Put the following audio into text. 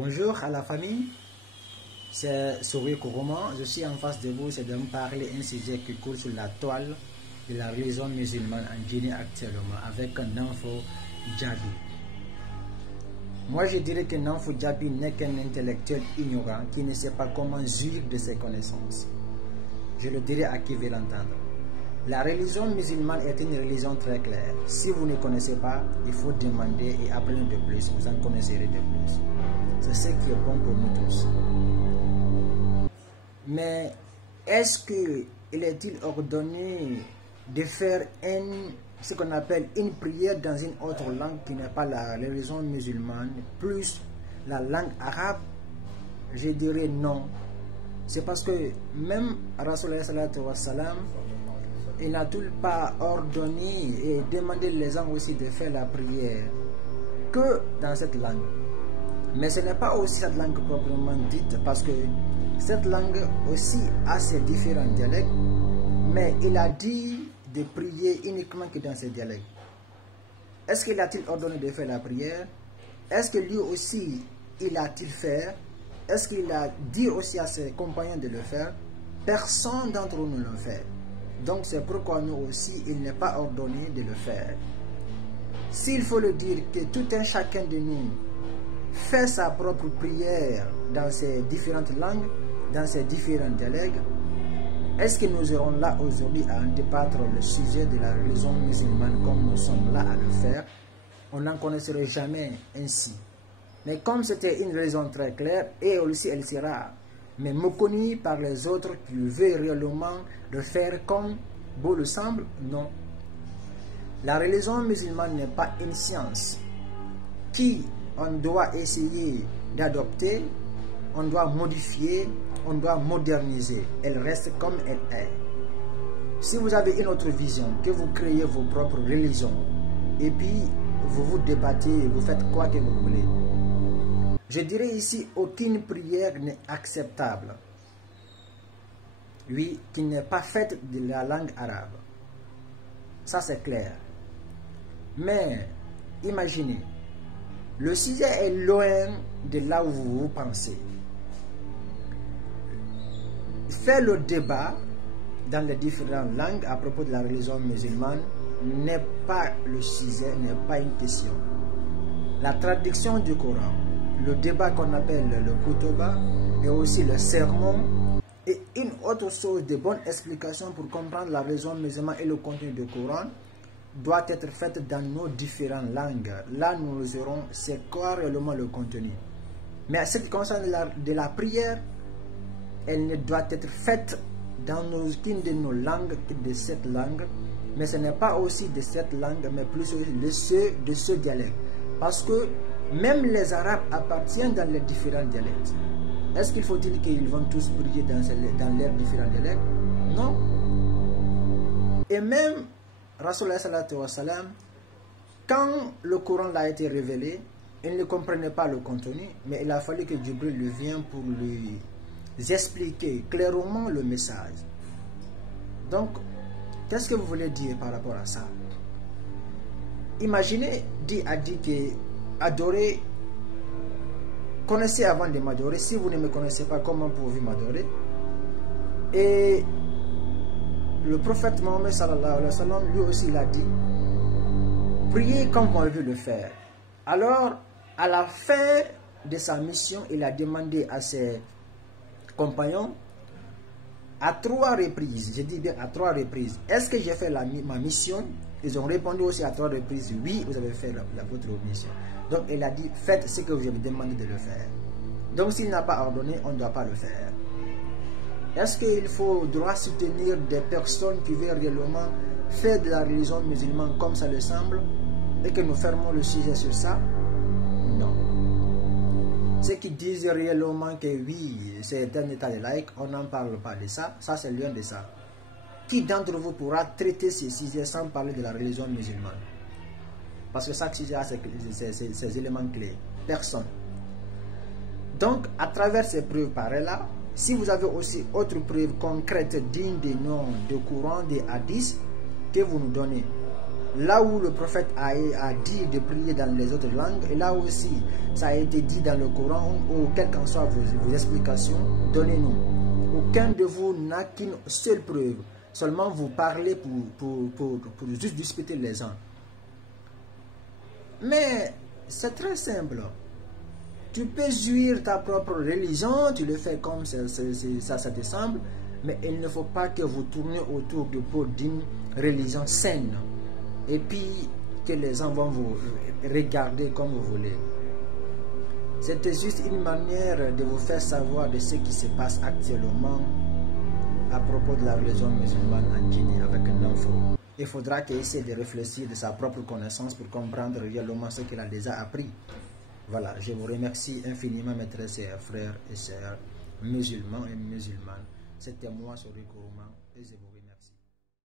Bonjour à la famille, c'est Souris Kourouman. Je suis en face de vous, c'est de me parler un sujet qui coule sur la toile de la religion musulmane en Guinée actuellement avec un Nanfo Djabi. Moi je dirais que Nanfo Djabi n'est qu'un intellectuel ignorant qui ne sait pas comment jouir de ses connaissances. Je le dirai à qui veut l'entendre. La religion musulmane est une religion très claire. Si vous ne connaissez pas, il faut demander et apprendre de plus. Vous en connaisserez de plus. C'est ce qui est bon pour nous tous. Mais est-ce qu'il est-il ordonné de faire ce qu'on appelle une prière dans une autre langue qui n'est pas la religion musulmane, plus la langue arabe? Je dirais non. C'est parce que même Rasulullah sallallahu alayhi wa sallam, il n'a-t-il pas ordonné et demandé les gens aussi de faire la prière que dans cette langue? Mais ce n'est pas aussi cette langue proprement dite, parce que cette langue aussi a ses différents dialectes, mais il a dit de prier uniquement que dans ces dialectes. Est-ce qu'il a-t-il ordonné de faire la prière? Est-ce que lui aussi, il a-t-il fait? Est-ce qu'il a dit aussi à ses compagnons de le faire? Personne d'entre nous ne le fait. Donc c'est pourquoi nous aussi, il n'est pas ordonné de le faire. S'il faut le dire que tout un chacun de nous fait sa propre prière dans ses différentes langues, dans ses différents dialectes, est-ce que nous serons là aujourd'hui à en débattre le sujet de la religion musulmane comme nous sommes là à le faire? On n'en connaîtrait jamais ainsi. Mais comme c'était une religion très claire, et aussi elle sera mais méconnue par les autres qui veulent réellement le faire comme beau le semble, non. La religion musulmane n'est pas une science qui on doit essayer d'adopter, on doit modifier, on doit moderniser. Elle reste comme elle est. Si vous avez une autre vision, que vous créez vos propres religions, et puis vous vous débattez, vous faites quoi que vous voulez. Je dirais ici, aucune prière n'est acceptable. Oui, qui n'est pas faite de la langue arabe. Ça c'est clair. Mais, imaginez, le sujet est loin de là où vous pensez. Faire le débat dans les différentes langues à propos de la religion musulmane n'est pas le sujet, n'est pas une question. La traduction du Coran, le débat qu'on appelle le Kutuba et aussi le sermon et une autre chose de bonne explication pour comprendre la religion musulmane et le contenu du Coran doit être faite dans nos différentes langues. Là, nous aurons c'est quoi réellement le contenu. Mais à ce qui concerne de la prière, elle ne doit être faite dans aucune de nos langues que de cette langue. Mais ce n'est pas aussi de cette langue, mais plus de ce dialecte. Parce que même les Arabes appartiennent dans les différents dialectes. Est-ce qu'il faut dire qu'ils vont tous prier dans leurs différents dialectes? Non. Et même Rasulullah sallallahu alayhi wa sallam, quand le Coran a été révélé, il ne comprenait pas le contenu, mais il a fallu que Jibril lui vienne pour lui expliquer clairement le message. Donc, qu'est-ce que vous voulez dire par rapport à ça? Imaginez, Dieu a dit que adorer, connaissez avant de m'adorer. Si vous ne me connaissez pas, comment pouvez-vous m'adorer? Et le prophète Mohammed sallallahu alayhi wa sallam, lui aussi il a dit, priez comme on veut le faire. Alors, à la fin de sa mission, il a demandé à ses compagnons, à 3 reprises, je dis bien à 3 reprises, est-ce que j'ai fait ma mission? Ils ont répondu aussi à 3 reprises, oui, vous avez fait votre mission. Donc il a dit, faites ce que vous avez demandé de le faire. Donc s'il n'a pas ordonné, on ne doit pas le faire. Est-ce qu'il faudra soutenir des personnes qui veulent réellement faire de la religion musulmane comme ça le semble et que nous fermons le sujet sur ça? Non. Ceux qui disent réellement que oui, c'est un état de laïc, on n'en parle pas de ça, ça c'est loin de ça. Qui d'entre vous pourra traiter ces sujets sans parler de la religion musulmane? Parce que chaque sujet a ses éléments clés. Personne. Donc, à travers ces preuves pareilles-là, si vous avez aussi autre preuve concrète digne des noms de Coran, des hadiths, que vous nous donnez. Là où le prophète a dit de prier dans les autres langues, et là aussi, ça a été dit dans le Coran, ou quelles qu'en soient vos explications, donnez-nous. Aucun de vous n'a qu'une seule preuve. Seulement vous parlez pour juste disputer les gens. Mais c'est très simple. Tu peux jouir ta propre religion, tu le fais comme ça te semble, mais il ne faut pas que vous tourniez autour d'une religion saine. Et puis que les gens vont vous regarder comme vous voulez. C'était juste une manière de vous faire savoir de ce qui se passe actuellement à propos de la religion musulmane en Guinée avec un info. Il faudra qu'il essaie de réfléchir de sa propre connaissance pour comprendre réellement ce qu'il a déjà appris. Voilà, je vous remercie infiniment mes très chers frères et sœurs musulmans et musulmanes. C'était moi, Sori Kourouma, et je vous